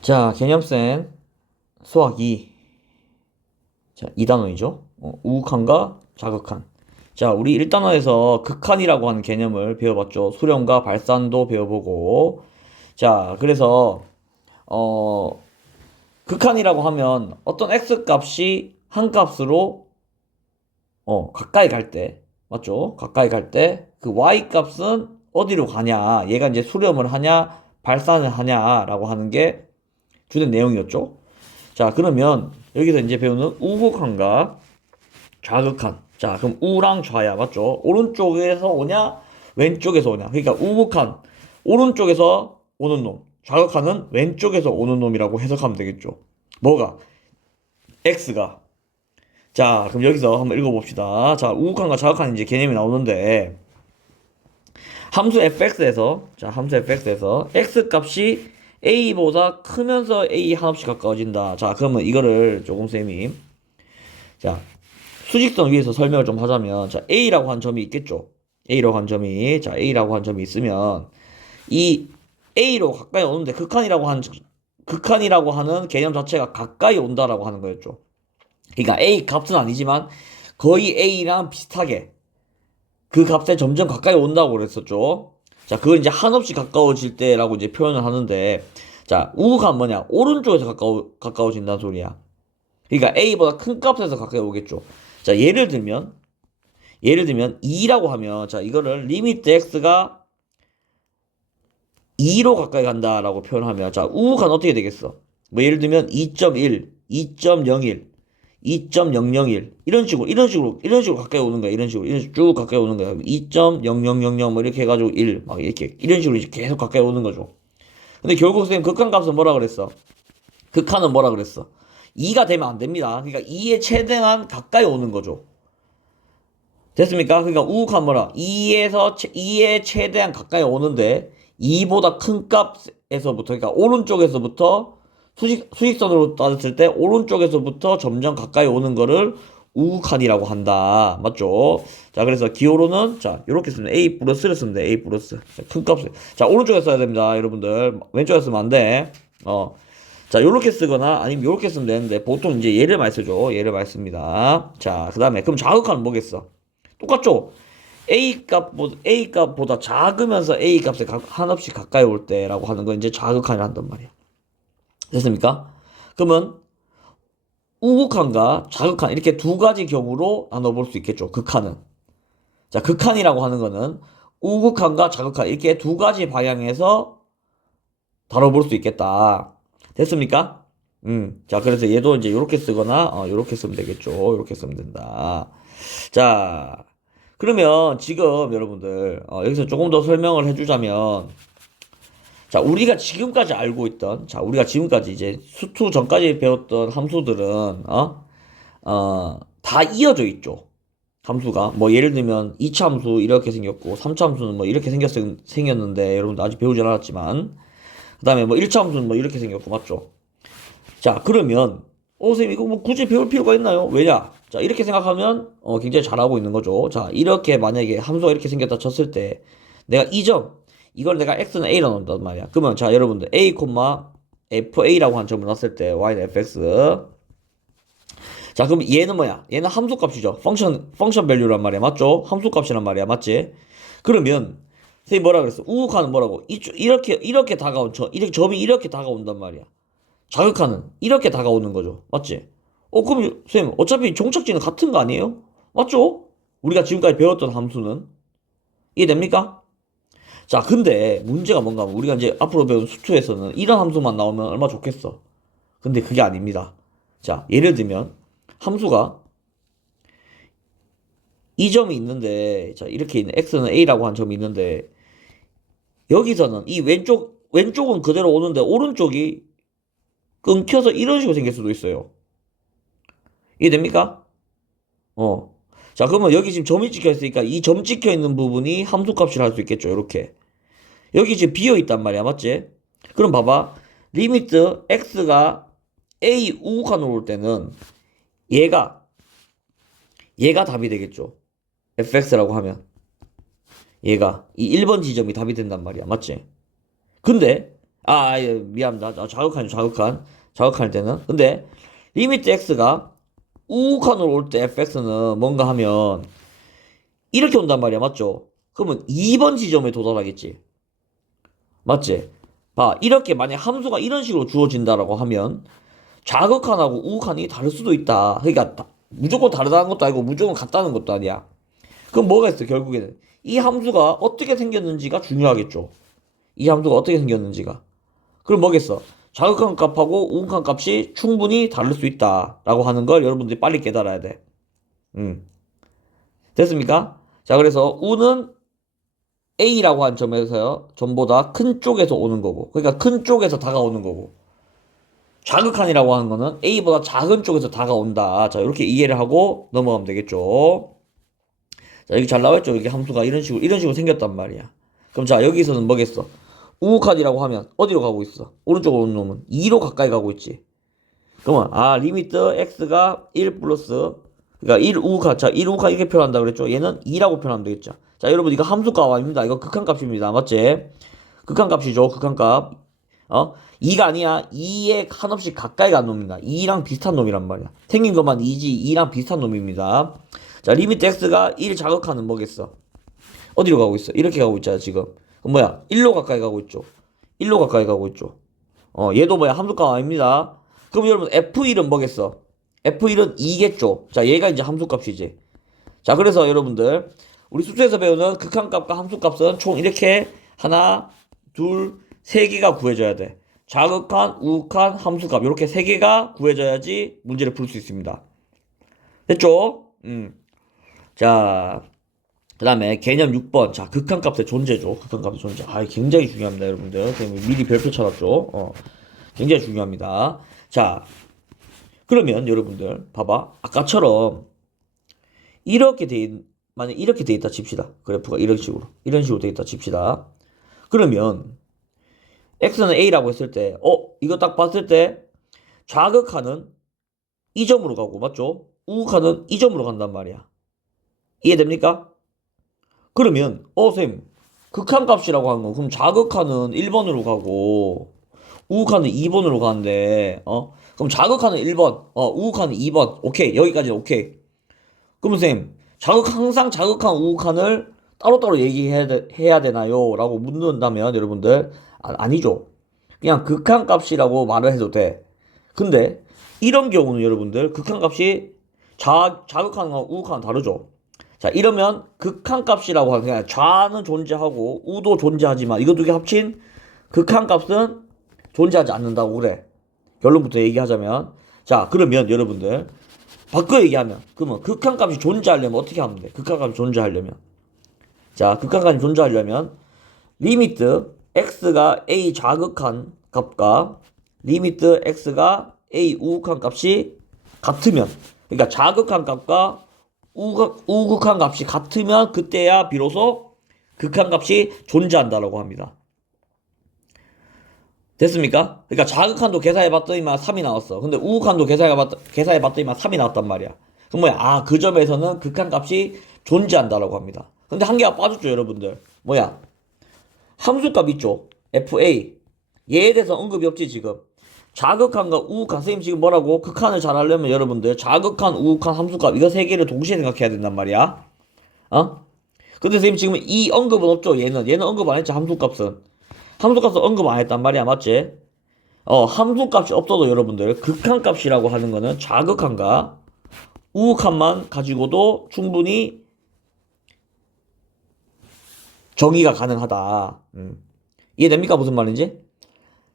자, 개념센 수학 2. 자, 2단원이죠. 우극한과 자극한. 자, 우리 1단원에서 극한이라고 하는 개념을 배워봤죠. 수렴과 발산도 배워보고. 자, 그래서 어, 극한이라고 하면 어떤 x 값이 한 값으로 가까이 갈 때, 맞죠? 가까이 갈 때 그 y 값은 어디로 가냐? 얘가 이제 수렴을 하냐, 발산을 하냐라고 하는 게 주된 내용이었죠. 자, 그러면 여기서 이제 배우는 우극한과 좌극한. 자, 그럼 우랑 좌야, 맞죠? 오른쪽에서 오냐, 왼쪽에서 오냐. 그러니까 우극한, 오른쪽에서 오는 놈. 좌극한은 왼쪽에서 오는 놈이라고 해석하면 되겠죠. 뭐가? X가. 자, 그럼 여기서 한번 읽어봅시다. 자, 우극한과 좌극한 이제 개념이 나오는데, 함수 fx에서, 자, 함수 fx에서 x 값이 a보다 크면서 a 한없이 가까워진다. 자, 그러면 이거를 조금 쌤이, 자, 수직선 위에서 설명을 좀 하자면, 자, a라고 한 점이 있겠죠. a라고 한 점이, 자, a라고 한 점이 있으면, 이 a로 가까이 오는데 극한이라고 하는 개념 자체가 가까이 온다라고 하는 거였죠. 그러니까 a 값은 아니지만 거의 a랑 비슷하게 그 값에 점점 가까이 온다고 그랬었죠. 자, 그걸 이제 한없이 가까워질 때라고 이제 표현을 하는데, 자, 우극한 뭐냐? 오른쪽에서 가까워진다는 소리야. 그러니까 A보다 큰 값에서 가까이 오겠죠. 자, 예를 들면 2라고 하면, 자, 이거를 리미트 X가 2로 가까이 간다라고 표현하면, 자, 우극한 어떻게 되겠어? 뭐, 예를 들면 2.1, 2.01, 2.001 이런 식으로 가까이 오는 거야. 이런 식으로 쭉 가까이 오는 거야. 2.0000 뭐 이렇게 해가지고 1 막 이렇게 이런 식으로 이제 계속 가까이 오는 거죠. 근데 결국 선생님 극한값은 뭐라 그랬어? 극한은 뭐라 그랬어? 2가 되면 안 됩니다. 그러니까 2의 최대한 가까이 오는 거죠. 됐습니까? 그러니까 우극한 뭐라? 2의 최대한 가까이 오는데 2보다 큰 값에서부터 그러니까 오른쪽에서부터 수직선으로 따졌을 때 오른쪽에서부터 점점 가까이 오는 거를 우극한이라고 한다. 맞죠? 자, 그래서 기호로는 자, 이렇게 쓰면 A 플러스를 쓰면 돼. A 플러스. 큰 값을. 자, 오른쪽에 써야 됩니다. 여러분들. 왼쪽에 쓰면 안 돼. 자, 요렇게 쓰거나 아니면 요렇게 쓰면 되는데 보통 이제 얘를 많이 쓰죠. 얘를 많이 씁니다. 자, 그다음에 그럼 좌극한은 뭐겠어? 똑같죠? A 값보다 작으면서 A 값에 한없이 가까이 올 때라고 하는 거 이제 좌극한을 한단 말이야. 됐습니까? 그러면 우극한과 자극한 이렇게 두 가지 경우로 나눠볼 수 있겠죠. 극한은. 자, 극한이라고 하는 거는 우극한과 자극한 이렇게 두 가지 방향에서 다뤄볼 수 있겠다. 됐습니까? 자, 그래서 얘도 이제 이렇게 쓰거나 이렇게 쓰면 되겠죠. 이렇게 쓰면 된다. 자, 그러면 지금 여러분들 여기서 조금 더 설명을 해주자면 자, 우리가 지금까지 이제 수투 전까지 배웠던 함수들은, 다 이어져 있죠. 함수가. 뭐, 예를 들면, 2차 함수 이렇게 생겼고, 3차 함수는 뭐 이렇게 생겼는데, 여러분들 아직 배우지 않았지만, 그 다음에 뭐 1차 함수는 뭐 이렇게 생겼고, 맞죠? 자, 그러면, 선생님, 이거 뭐 굳이 배울 필요가 있나요? 왜냐? 자, 이렇게 생각하면, 굉장히 잘하고 있는 거죠. 자, 이렇게 만약에 함수가 이렇게 생겼다 쳤을 때, 내가 이 점, 이걸 내가 x는 a로 넣는단 말이야. 그러면 자, 여러분들, a, fa라고 한 점을 넣었을 때, y는 fx. 자, 그럼 얘는 뭐야? 얘는 함수값이죠. 펑션 밸류란 말이야. 맞죠? 함수값이란 말이야. 맞지? 그러면, 선생님 뭐라 그랬어? 우극한은 뭐라고? 이렇게 다가온, 점이 이렇게 다가온단 말이야. 자극하는 이렇게 다가오는 거죠. 맞지? 그럼 쌤 어차피 종착지는 같은 거 아니에요? 맞죠? 우리가 지금까지 배웠던 함수는 이해됩니까? 자, 근데 문제가 뭔가 하면 우리가 이제 앞으로 배운 수투에서는 이런 함수만 나오면 얼마 좋겠어. 근데 그게 아닙니다. 자, 예를 들면 함수가 이 점이 있는데 자, 이렇게 있는 x는 a라고 한 점이 있는데 여기서는 이 왼쪽은 그대로 오는데 오른쪽이 끊겨서 이런 식으로 생길 수도 있어요. 이해됩니까? 어. 자, 그러면 여기 지금 점이 찍혀 있으니까 이 점 찍혀 있는 부분이 함수값이라 할 수 있겠죠. 이렇게. 여기 지금 비어 있단 말이야. 맞지? 그럼 봐봐. 리미트 x가 a 우극한으로 올 때는 얘가 답이 되겠죠. fx라고 하면 얘가 이 1번 지점이 답이 된단 말이야. 맞지? 근데 예, 미안합니다. 자극할 때는. 근데 리미트 x가 우칸으로 올 때 fx는 뭔가 하면 이렇게 온단 말이야. 맞죠? 그러면 2번 지점에 도달하겠지. 맞지? 봐, 이렇게 만약 함수가 이런 식으로 주어진다라고 하면 좌극한하고 우극한이 다를 수도 있다. 그러니까 무조건 다르다는 것도 아니고 무조건 같다는 것도 아니야. 그럼 뭐가 있어? 결국에는 이 함수가 어떻게 생겼는지가 중요하겠죠. 이 함수가 어떻게 생겼는지가. 그럼 뭐겠어? 좌극한 값하고 우극한 값이 충분히 다를 수 있다라고 하는 걸 여러분들이 빨리 깨달아야 돼. 됐습니까? 자, 그래서 우는 A라고 한 점에서요, 점보다 큰 쪽에서 오는 거고, 그러니까 큰 쪽에서 다가오는 거고, 좌극한이라고 하는 거는 A보다 작은 쪽에서 다가온다. 자, 이렇게 이해를 하고 넘어가면 되겠죠. 자, 여기 잘 나와있죠? 이게 함수가 이런 식으로 생겼단 말이야. 그럼 자, 여기서는 뭐겠어? 우극한이라고 하면 어디로 가고 있어? 오른쪽으로 오는 놈은 2로 가까이 가고 있지. 그러면 리미트 x가 1 플러스, 그러니까 1 우극한, 자, 1 우극한 이렇게 표현한다 그랬죠? 얘는 2라고 표현하면 되겠죠. 자, 여러분 이거 함수값 아닙니다. 이거 극한값입니다. 맞지? 극한값이죠. 극한값. 2가 아니야. 2에 한없이 가까이 간 놈입니다. 2랑 비슷한 놈이란 말이야. 생긴 것만 2지 2랑 비슷한 놈입니다. 자, 리미트 x가 1 자극하는 뭐겠어? 어디로 가고 있어? 이렇게 가고 있잖아, 지금. 그럼 뭐야? 1로 가까이 가고 있죠. 1로 가까이 가고 있죠. 얘도 뭐야? 함수값 아닙니다. 그럼 여러분 F1은 뭐겠어? F1은 2겠죠. 자, 얘가 이제 함수값이지. 자, 그래서 여러분들 우리 수수에서 배우는 극한값과 함수값은 총 이렇게 하나, 둘, 세 개가 구해져야 돼. 자극한, 우극한, 함수값 이렇게 세 개가 구해져야지 문제를 풀 수 있습니다. 됐죠? 자, 그 다음에 개념 6번. 자, 극한값의 존재죠. 극한값의 존재. 굉장히 중요합니다, 여러분들. 미리 별표 쳐놨죠. 굉장히 중요합니다. 자, 그러면 여러분들 봐봐. 아까처럼 만약 이렇게 돼 있다 칩시다. 그래프가 이런 식으로 돼 있다 칩시다. 그러면 x는 a라고 했을 때 이거 딱 봤을 때 좌극하는 이 점으로 가고, 맞죠? 우극하는 이 점으로 간단 말이야. 이해됩니까? 그러면 선생님, 극한값이라고 하는 건 그럼 좌극하는 1번으로 가고 우극하는 2번으로 가는데 그럼 자극하는 1번, 우극하는 2번. 오케이. 여기까지는 오케이. 그럼 선생님, 항상 자극한 우극한을 따로따로 해야 되나요? 라고 묻는다면 여러분들, 아니죠. 그냥 극한값이라고 말을 해도 돼. 근데 이런 경우는 여러분들 극한값이 자극하는 거랑 우극하는 다르죠. 자, 이러면 극한값이라고 하는 게 좌는 존재하고 우도 존재하지만 이거 두 개 합친 극한값은 존재하지 않는다고 그래. 결론부터 얘기하자면, 자, 그러면 여러분들 바꿔 얘기하면, 그러면 극한값이 존재하려면 어떻게 하면 돼? 극한값이 존재하려면, 자, 극한값이 존재하려면 리미트 x가 a 좌극한 값과 리미트 x가 a 우극한 값이 같으면, 그러니까 좌극한 값과 우극한 값이 같으면 그때야 비로소 극한값이 존재한다라고 합니다. 됐습니까? 그러니까 자극한도 계산해봤더니만 3이 나왔어. 근데 우극한도 계산해봤더니만 3이 나왔단 말이야. 그럼 뭐야? 그 점에서는 극한값이 존재한다라고 합니다. 근데 한 개가 빠졌죠, 여러분들. 뭐야? 함수값 있죠? FA. 얘에 대해서 언급이 없지, 지금. 자극한과 우극한. 선생님 지금 뭐라고? 극한을 잘 하려면 여러분들 자극한, 우극한, 함수값 이거 세 개를 동시에 생각해야 된단 말이야. 근데 선생님 지금 이 언급은 없죠, 얘는 언급 안 했죠, 함수값은. 함수값은 언급 안 했단 말이야, 맞지? 함수값이 없어도 여러분들 극한값이라고 하는 거는 좌극한과 우극한만 가지고도 충분히 정의가 가능하다. 이해됩니까? 무슨 말인지?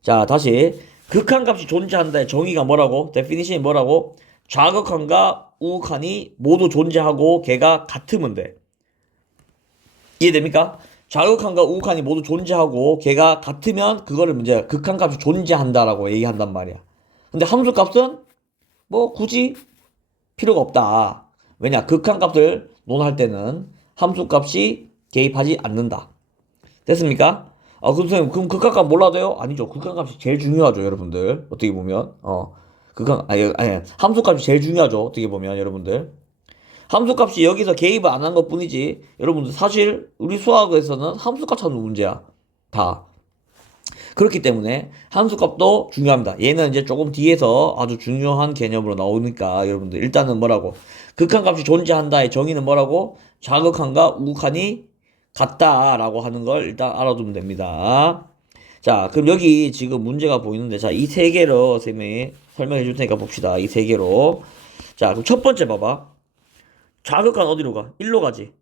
자, 다시 극한값이 존재한다의 정의가 뭐라고? 데피니션이 뭐라고? 좌극한과 우극한이 모두 존재하고 걔가 같으면 돼. 이해됩니까? 좌극한과 우극한이 모두 존재하고 걔가 같으면 그거를 이제 극한값이 존재한다라고 얘기한단 말이야. 근데 함수값은 뭐 굳이 필요가 없다. 왜냐? 극한값을 논할 때는 함수값이 개입하지 않는다. 됐습니까? 그럼 선생님, 그럼 극한값 몰라도요? 아니죠. 극한값이 제일 중요하죠, 여러분들. 어떻게 보면. 아니, 함수값이 제일 중요하죠. 어떻게 보면, 여러분들. 함수값이 여기서 개입을 안 한 것 뿐이지, 여러분들 사실 우리 수학에서는 함수값 찾는 문제야. 다. 그렇기 때문에 함수값도 중요합니다. 얘는 이제 조금 뒤에서 아주 중요한 개념으로 나오니까 여러분들 일단은 뭐라고? 극한값이 존재한다의 정의는 뭐라고? 자극한과 우극한이 같다라고 하는 걸 일단 알아두면 됩니다. 자, 그럼 여기 지금 문제가 보이는데, 자, 이 세 개로 쌤이 설명해 줄 테니까 봅시다. 이 세 개로. 자, 그럼 첫 번째 봐봐. 자극한 어디로 가? 1로 가지.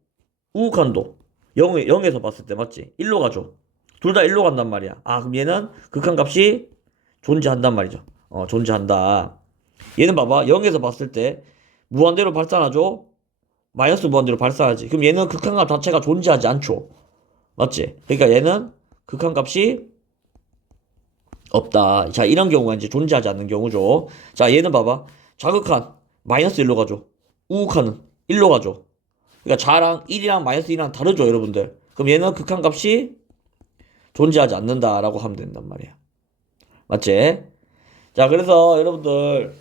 우극한도 0에서 봤을 때 맞지? 1로 가죠. 둘 다 1로 간단 말이야. 아, 그럼 얘는 극한값이 존재한단 말이죠. 존재한다. 얘는 봐봐. 0에서 봤을 때 무한대로 발산하죠? 마이너스 무한대로 발산하지. 그럼 얘는 극한값 자체가 존재하지 않죠. 맞지? 그러니까 얘는 극한값이 없다. 자, 이런 경우가 이제 존재하지 않는 경우죠. 자, 얘는 봐봐. 자극한 마이너스 1로 가죠. 우극한은 1로 가죠. 그러니까 자랑 1이랑 마이너스 1이랑 다르죠, 여러분들. 그럼 얘는 극한값이 존재하지 않는다라고 하면 된단 말이야. 맞지? 자, 그래서 여러분들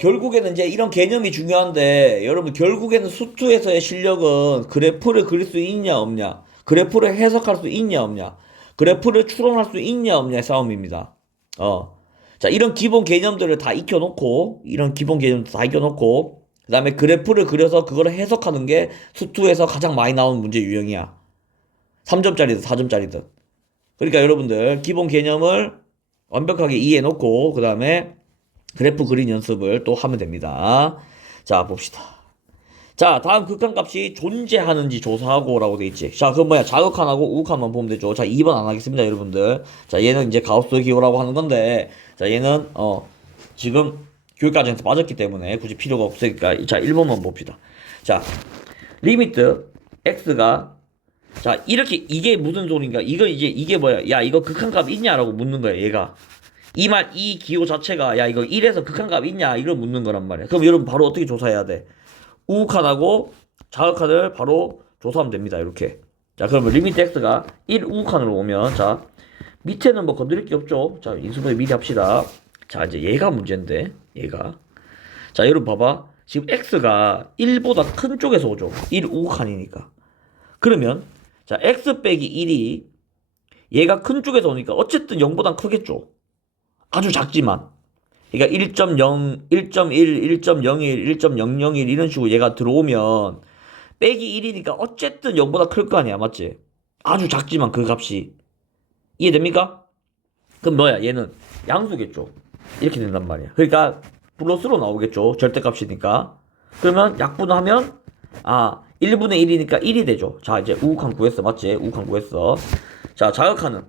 결국에는 이제 이런 개념이 중요한데, 여러분 결국에는 수투에서의 실력은 그래프를 그릴 수 있냐 없냐, 그래프를 해석할 수 있냐 없냐, 그래프를 추론할 수 있냐 없냐의 싸움입니다. 자, 이런 기본 개념들을 다 익혀놓고, 그 다음에 그래프를 그려서 그거를 해석하는 게 수투에서 가장 많이 나오는 문제 유형이야. 3점짜리든 4점짜리든. 그러니까 여러분들 기본 개념을 완벽하게 이해해놓고 그 다음에 그래프 그린 연습을 또 하면 됩니다. 자, 봅시다. 자, 다음 극한값이 존재하는지 조사하고 라고 돼 있지. 자, 그럼 뭐야? 자극한하고 우극한만 보면 되죠. 자, 2번 안 하겠습니다, 여러분들. 자, 얘는 이제 가우스 기호라고 하는 건데, 자, 얘는 지금 교육과정에서 빠졌기 때문에 굳이 필요가 없으니까, 자, 1번만 봅시다. 자, 리미트 x가, 자, 이렇게 이게 무슨 소린가? 이게 뭐야? 야, 이거 극한값 있냐라고 묻는 거야, 얘가. 이 기호 자체가, 야, 이거 1에서 극한값 있냐? 이걸 묻는 거란 말이야. 그럼 여러분 바로 어떻게 조사해야 돼? 우극한하고 자극한을 바로 조사하면 됩니다. 이렇게. 자, 그러면 리미트 x가 1 우극한으로 오면, 자, 밑에는 뭐 건드릴 게 없죠. 자, 인수분해 미리 합시다. 자, 이제 얘가 문제인데, 얘가. 자, 여러분 봐봐. 지금 x가 1보다 큰 쪽에서 오죠. 1 우극한이니까. 그러면, 자, x 빼기 1이 얘가 큰 쪽에서 오니까 어쨌든 0보단 크겠죠. 아주 작지만. 그러니까 1.0, 1.1, 1.01, 1.001 이런 식으로 얘가 들어오면 빼기 1이니까 어쨌든 0보다 클 거 아니야. 맞지? 아주 작지만 그 값이. 이해됩니까? 그럼 뭐야? 얘는 양수겠죠. 이렇게 된단 말이야. 그러니까 플러스로 나오겠죠. 절대값이니까. 그러면 약분하면 1분의 1이니까 1이 되죠. 자, 이제 우극한 구했어. 맞지? 우극한 구했어. 자, 자극하는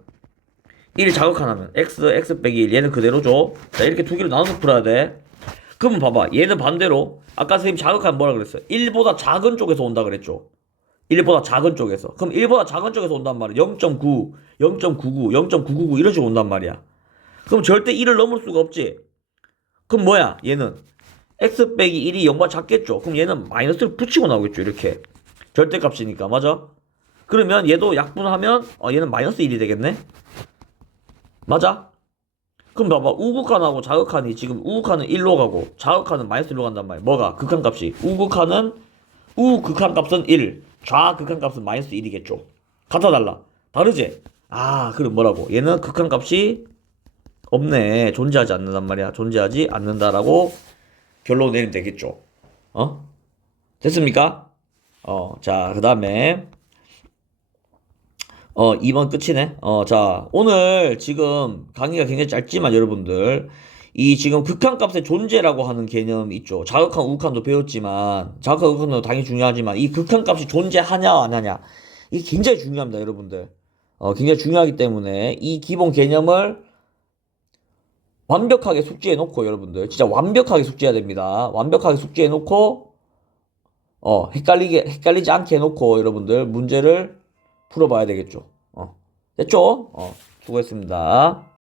1 자극하면 x 빼기 1 얘는 그대로죠. 자, 이렇게 두 개로 나눠서 풀어야 돼. 그러면 봐봐. 얘는 반대로 아까 선생님 자극하면 뭐라 그랬어요? 1보다 작은 쪽에서 온다 그랬죠. 1보다 작은 쪽에서. 그럼 1보다 작은 쪽에서 온단 말이야. 0.9, 0.99, 0.999 이런 식으로 온단 말이야. 그럼 절대 1을 넘을 수가 없지. 그럼 뭐야? 얘는 x 빼기 1이 0보다 작겠죠. 그럼 얘는 마이너스를 붙이고 나오겠죠. 이렇게. 절대값이니까. 맞아? 그러면 얘도 약분하면 얘는 마이너스 1이 되겠네. 맞아? 그럼 봐봐. 우극한하고 자극한이 지금 우극한은 1로 가고 자극한은 마이너스 1로 간단 말이야. 뭐가? 극한값이. 우극한값은 1. 좌극한값은 마이너스 1이겠죠. 같아 달라? 다르지? 그럼 뭐라고? 얘는 극한값이 없네. 존재하지 않는단 말이야. 존재하지 않는다라고 결론 내리면 되겠죠. 됐습니까? 자, 그 다음에 2번 끝이네. 자, 오늘 지금 강의가 굉장히 짧지만 여러분들, 이 지금 극한값의 존재라고 하는 개념 있죠. 자극한, 우극한도 배웠지만, 자극한, 우극한도 당연히 중요하지만, 이 극한값이 존재하냐, 안 하냐. 이게 굉장히 중요합니다, 여러분들. 굉장히 중요하기 때문에, 이 기본 개념을 완벽하게 숙지해 놓고, 여러분들. 진짜 완벽하게 숙지해야 됩니다. 완벽하게 숙지해 놓고, 헷갈리지 않게 해놓고, 여러분들, 문제를 풀어봐야 되겠죠. 됐죠? 수고했습니다.